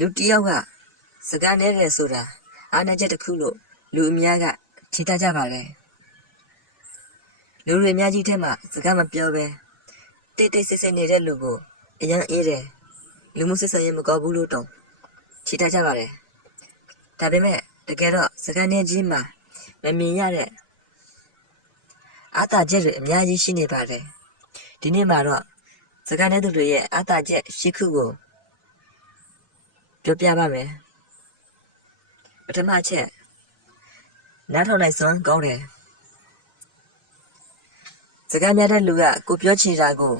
လူတယောက်ကစကားနဲ့တယ်ဆိုတာအာဏာချက်တစ်ခုလို့လူအများကထင်ကြပါတယ်လူတွေအများကြီးထဲမှာစကားမပြောဘဲတိတ်တိတ်ဆိတ်ဆိတ်နေတဲ့လူကိုအရင်အေးတယ်လူမှုဆက်ဆံရေးမကောင်းဘူးလို့တောင်ထင်ကြပါတယ်ဒါပေမဲ့တကယ်တော့စကားနဲ့ချင်းမှာမမြင်ရတဲ့အာသာချက်တွေအများကြီးရှိနေပါတယ်ဒီနေ့မှာတော့စကားနဲ့သူတွေရဲ့အာသာချက်ရှိခုကိုပြောပြပါမယ်ပထမချက်နားထောင်နိုင်စွမ်းကောင်းတယ်စကားများတဲ့လူကကိုပြောချင်တာကို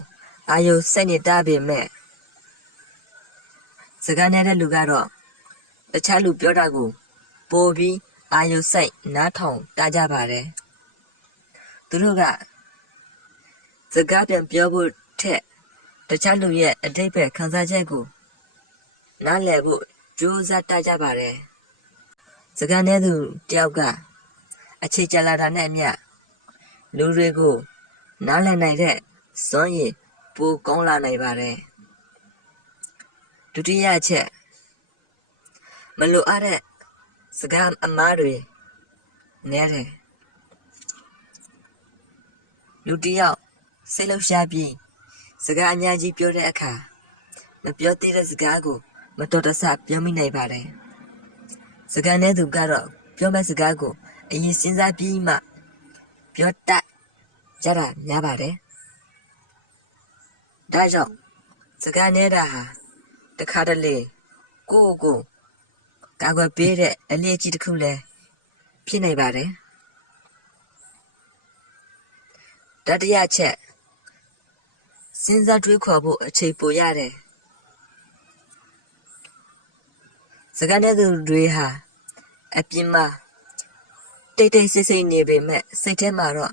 အာယုစိတ်နေတာပေမဲ့စကားနေတဲ့လူကတော့တခြားလူပြောတာကိုပိုပြီးအာယုစိတ်နားထောင်တကြပါတယ်သူတို့ကစကားပြန်ပြောဖို့ထက်တခြားလူရဲ့အတိတ်ပဲခံစားချက်ကိုနားလည်ဖို့ကြိုးစားတကြပါတယ်စကားနဲ့သူတယောက်ကအခြေချလာတာနဲ့အမျှလူတွေကိုနားလည်နိုင်တဲ့စွမ်းရည်ပိုကောင်းလာနိုင်ပါတယ်ဒုတိယချက်မလိုအပ်တဲ့စကားအမှားတွေနဲတယ်လူတယောက်စိတ်လှုပ်ရှားပြီးစကားအများကြီးပြောတဲ့အခါမပြောသေးတဲ့စကားကိုမတော်တဆပြောမိနိုင်ပါတယ်စကားနဲ့သူကတော့ပြောမဲ့စကားကိုအရင်စဉ်းစားပြီးမှပြောတတ်ကြတာများပါတယ်ဒါကြောင့်စကားနေတာဟာတခါတလေကိုယ့်ကိုကာကွယ်ပေးတဲ့အလေးအကျတစ်ခုလည်းဖြစ်နိုင်ပါတယ်တတိယချက်စဉ်းစားတွေးခေါ်ဖို့အချိန်ပိုရတယ်စကားနဲ့သူတွေဟာအပြင်မှာတိတ်တိတ်ဆိတ်ဆိတ်နေပေမဲ့စိတ်ထဲမှာတော့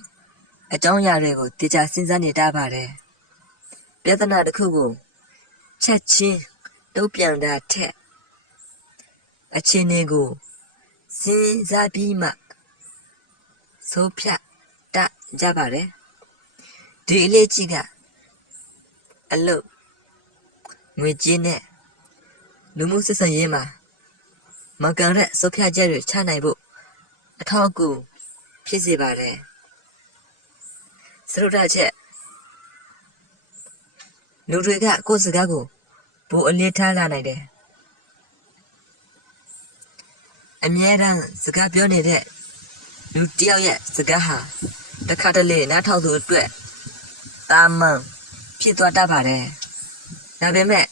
အကြောင်းအရာတွေကိုတေချာစဉ်းစားနေတာပါတယ်ပြဿနာတစ်ခုကိုချက်ချင်းတုံ့ပြန်တာထက်အခြေအနေကိုစဉ်းစားပြီးမှဆုံးဖြတ်တတ်ကြပါတယ်ဒီအလေးကြီးကအလုပ်ငွေကြေးနဲ့လူမှုဆက်ဆံရေးမှာမကန်တဲ့ဆုံးဖြတ်ချက်တွေချနိုင်ဖို့အထောက်အကူဖြစ်စေပါတယ်စရုပ်ဓာတ်ချက်လူတွေကကိုယ်စကားကိုပိုအလေးထားလာနိုင်တယ်အမြဲတမ်းစကားပြောနေတဲ့လူတယောက်ရဲ့စကားဟာတစ်ခါတလေနားထောင်သူအတွက်တာမန်ဖြစ်သွားတတ်ပါတယ်ဒါပေမဲ့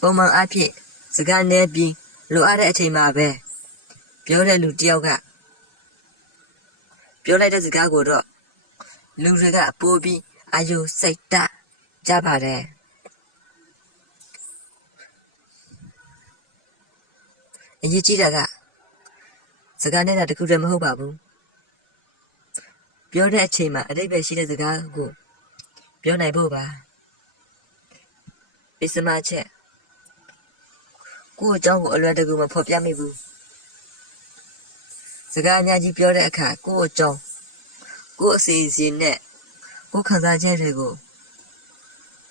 ပုံမှန်အားဖြင့်စကားနည်းပြီးလိုအပ်တဲ့အချိန်မှာပဲပြောတဲ့လူတယောက်ကပြောလိုက်တဲ့စကားကိုတော့လူတွေကပိုပြီးအာယုစိတ်တကြပါတယ်အရေးကြီးတာကစကားနဲ့တာတခုတည်းမဟုတ်ပါဘူးပြောတဲ့အချိန်မှာအတိတ်ပဲရှိတဲ့စကားကိုပြောနိုင်ဖို့ပါပစ္စမချက်ကိုယ့်အကြောင်းကိုအလွယ်တကူမဖော်ပြမိဘူးစကားအများကြီးပြောတဲ့အခါကိုယ့်အကြောင်းကိုယ့်အစီအစဉ်နဲ့ကိုယ့်ခံစားချက်တွေကို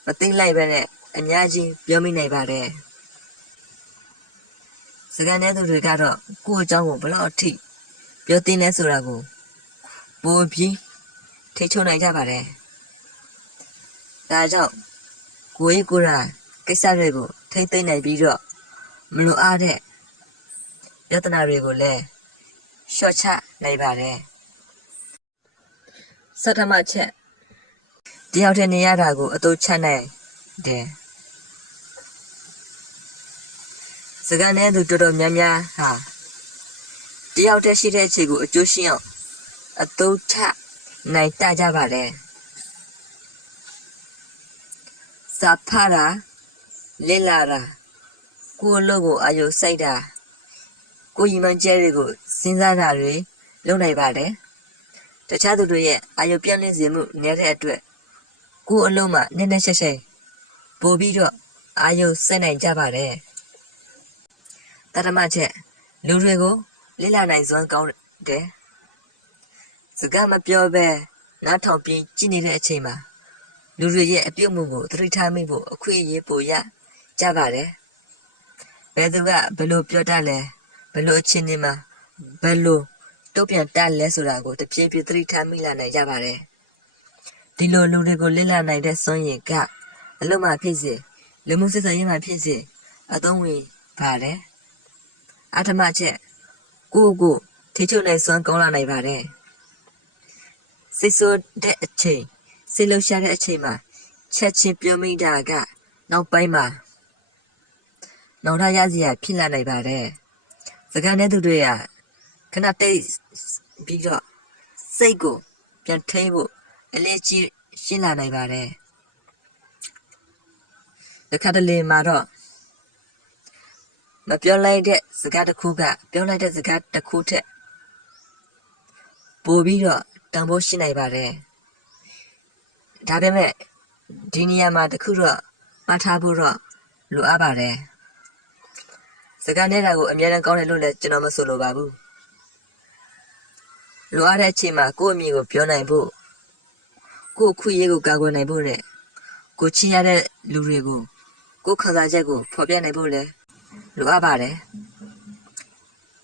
မသိလိုက်ပဲနဲ့အများကြီးပြောမိနိုင်ပါတယ်စကားနဲ့သူတွေကတော့ကိုယ့်အကြောင်းကိုဘယ်လောက်အထိပြောသိနေဆိုတာကိုပိုပြီးထိချုံနိုင်ကြပါတယ်ဒါကြောင့်ကိုယ့်ကိုယ်ရာကိစ္စတွေကိုထိမ့်သိမ့်နိုင်ပြီးတော့မလိုအပ်တဲ့ပြဿနာတွေကိုလည်းလျှော့ချနိုင်ပါတယ်စထမချက်တယောက်တည်းနေရတာကိုအတူချနိုင်တယ်စကားနဲ့သူတော်တော်များများဟာတယောက်တည်းရှိတဲ့အချိန်ကိုအကျိုးရှိအောင်အတူချနိုင်တတ်ကြပါတယ်စာဖာရာလေလာရာကိုယ့်လို့ကိုအာယုစိုက်တာကိုယ်ရည်မှန်းချက်တွေကိုစဉ်းစားတာတွေလုပ်နိုင်ပါတယ်တခြားသူတွေရဲ့အာယုပြောင်းလဲစေမှုနည်းတဲ့အတွက်ကိုယ်အလုံးမှာနည်းနည်းရှက်ရှက်ပို့ပြီးတော့အာယုစိုက်နိုင်ကြပါတယ်တရမချက်လူတွေကိုလေ့လာနိုင်စွမ်းကောင်းတယ်စကားမပြောဘဲနားထောင်ပြီးကြည့်နေတဲ့အချိန်မှာလူတွေရဲ့အပြုတ်မှုကိုသတိထားမိဖို့အခွင့်အရေးပိုရကြပါတယ် ဘယ်သူကဘယ်လိုပြောတတ်လဲဘယ်လိုအချင်းနေမှာဘယ်လိုတုတ်ပြန်တက်လဲဆိုတာကိုတဖြည်းဖြည်းသတိထားမိလာနိုင်ကြပါတယ်ဒီလိုလူတွေကိုလစ်လာနိုင်တဲ့စွမ်းရည်ကအလုံးမှဖြစ်စေလူမှုစစ်ဆင်ရေးမှဖြစ်စေအသုံးဝင်ပါတယ်အထမချက်ကိုထိချုံနိုင်စွမ်းကောင်းလာနိုင်ပါတယ်စိတ်ဆိုးတဲ့အချိန်စိတ်လှုပ်ရှားတဲ့အချိန်မှာချက်ချင်းပြောမိတာကနောက်ပိုင်းမှာနောက်ထပ်ရစရာဖြစ်လာနိုင်ပါတယ်စကားနဲ့သူတွေကခဏတိတ်ပြီးတော့စိတ်ကိုပြန်ထိန်းဖို့အလေးကြီးရှင်းလာနိုင်ပါတယ်တခါတလေမှာတော့မပြောလိုက်တဲ့စကားတစ်ခုကပြောလိုက်တဲ့စကားတစ်ခုထက်ပိုပြီးတော့တန်ဖိုးရှိနိုင်ပါတယ်ဒါပေမဲ့ဒီနေရာမှာတခုတော့မှတ်ထားဖို့တော့လိုအပ်ပါတယ်စကားနဲ့တာကိုအများနဲ့ကောင်းတယ်လို့လည်းကျွန်တော်မဆိုလိုပါဘူးလိုအပ်တဲ့အချိန်မှာကိုယ့်အမြင်ကိုပြောနိုင်ဖို့ကိုယ့်ခွင့်ရကိုကာကွယ်နိုင်ဖို့နဲ့ကိုချစ်ရတဲ့လူတွေကိုကိုယ်ခံစားချက်ကိုဖော်ပြနိုင်ဖို့လည်းလိုအပ်ပါတယ်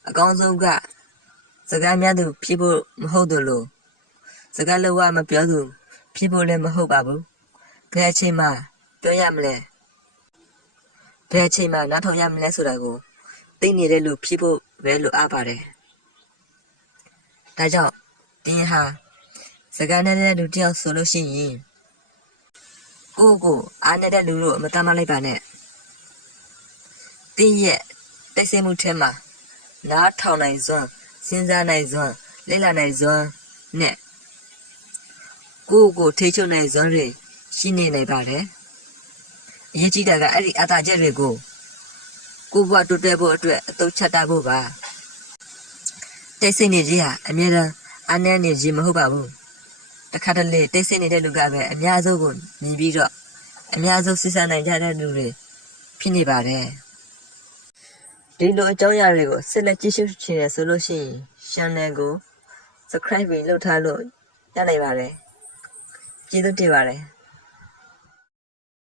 အကောင်းဆုံးကစကားများသူဖြစ်ဖို့မဟုတ်သလိုစကားလုံးဝမပြောသူဖြစ်ဖို့လည်းမဟုတ်ပါဘူးဘယ်အချိန်မှာပြောရမလဲဘယ်အချိန်မှာနားထောင်ရမလဲဆိုတာကိုသိနေတဲ့လူဖြစ်ဖို့ပဲလိုအပ်ပါတယ်ဒါကြောင့်ဒီဟာစကားနဲ့လူတယောက်ဆိုလို့ရှိရင်ကိုအားနေတဲ့လူတို့မတမ်းမလိုက်ပါနဲ့တင်းရဲ့တိုက်ဆိုင်မှုထဲမှာနားထောင်နိုင်စွမ်းစဉ်းစားနိုင်စွမ်းလေ့လာနိုင်စွမ်းနဲ့ကိုထိချုံနိုင်စွမ်းတွေရှိနေနိုင်ပါတယ်အရေးကြီးတာကအဲ့ဒီအသာချက်တွေကိုကိုဘဝတိုးတက်ဖို့အတွက်အသုံးချတတ်ဖို့ပါတိတ်ဆိတ်နေကြီးဟာအမြဲတမ်းအားနည်းနေခြင်းမဟုတ်ပါဘူးတခါတလေတိတ်ဆိတ်နေတဲ့လူကပဲအများဆုံးကိုမြင်ပြီးတော့အများဆုံးစစ်ဆနိုင်ကြတဲ့လူတွေဖြစ်နေပါတယ်ဒီလိုအကြောင်းအရာတွေကိုဆက်လက်ကြည့်ရှုချင်တယ်ဆိုလို့ရှိရင် channel ကို subscribe လုပ်ထားလို့ရနိုင်ပါတယ်ကျေးဇူးတင်ပါတယ်